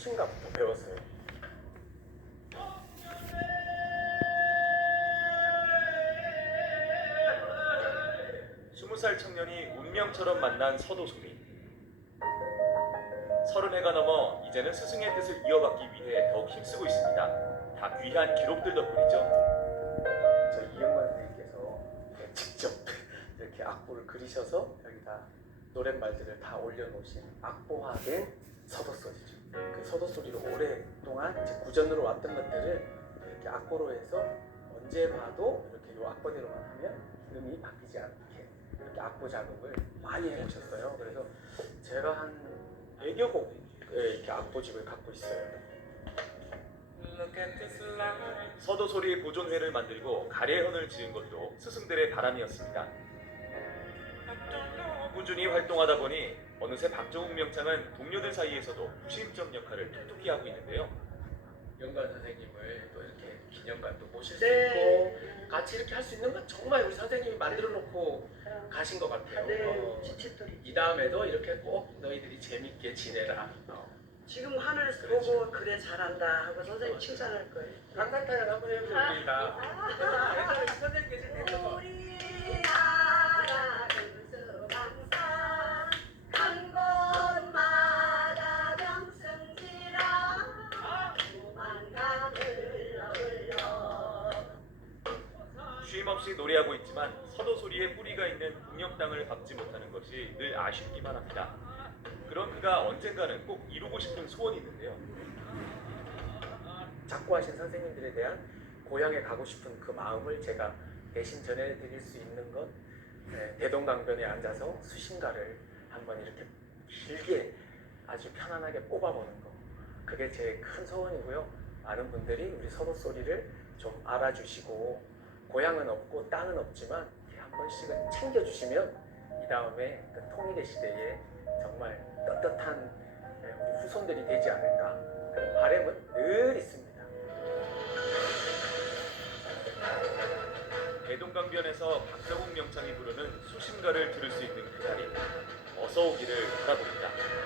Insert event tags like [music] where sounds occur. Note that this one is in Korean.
수신가부터 배웠어요. 스무 살 청년이 운명처럼 만난 서도소리. 서른 해가 넘어 이제는 스승의 뜻을 이어받기 위해 더욱 힘쓰고 있습니다. 다 귀한 기록들 덕분이죠. 저희 이영만 선생님께서 직접 [laughs] 이렇게 악보를 그리셔서 여기다 노랫말들을 다 올려놓으신 악보화된 서도소리죠. 그 서도 소리로 오랫동안 이제 구전으로 왔던 것들을 이렇게 악보로 해서 언제 봐도 이렇게 요 악보대로만 하면 음이 바뀌지 않게 이렇게 악보 작업을 많이 해오셨어요. 그래서 제가 한 100여 곡의 이렇게 악보집을 갖고 있어요. 서도 소리 보존회를 만들고 가래현을 지은 것도 스승들의 바람이었습니다. 꾸준히 활동하다 보니 어느새 박정욱 명창은 동료들 사이에서도 후심점 역할을 톡톡히 하고 있는데요. 영관 선생님을 또 이렇게 기념관도 모실 수 네. 있고 같이 이렇게 할 수 있는 건 정말 우리 선생님이 만들어 놓고 가신 것 같아요. 네, 어. 이 다음에도 이렇게 꼭 너희들이 재밌게 지내라. 어. 지금 하늘 그렇죠. 보고 그래 잘한다 하고 선생님 칭찬할 거예요. 한간타연 한번 해보죠 우리가. 옛날에 선생님 계실 때도 쉼없이 노래하고 있지만 서도 소리의 뿌리가 있는 북녘 땅을 밟지 못하는 것이 늘 아쉽기만 합니다. 그런 그가 언젠가는 꼭 이루고 싶은 소원이 있는데요. 작고하신 선생님들에 대한 고향에 가고 싶은 그 마음을 제가 대신 전해드릴 수 있는 건 네, 대동강변에 앉아서 수신가를 한번 이렇게 길게 아주 편안하게 뽑아보는 거 그게 제 큰 소원이고요 많은 분들이 우리 서도 소리를 좀 알아주시고 고향은 없고 땅은 없지만 한 번씩은 챙겨주시면 이 다음에 그 통일의 시대에 정말 떳떳한 네, 우리 후손들이 되지 않을까 그런 바람은 늘 있습니다. 대동강변에서 박정욱 명창이 부르는 수신가를 들을 수 있는 그날이 어서 오기를 바라봅니다.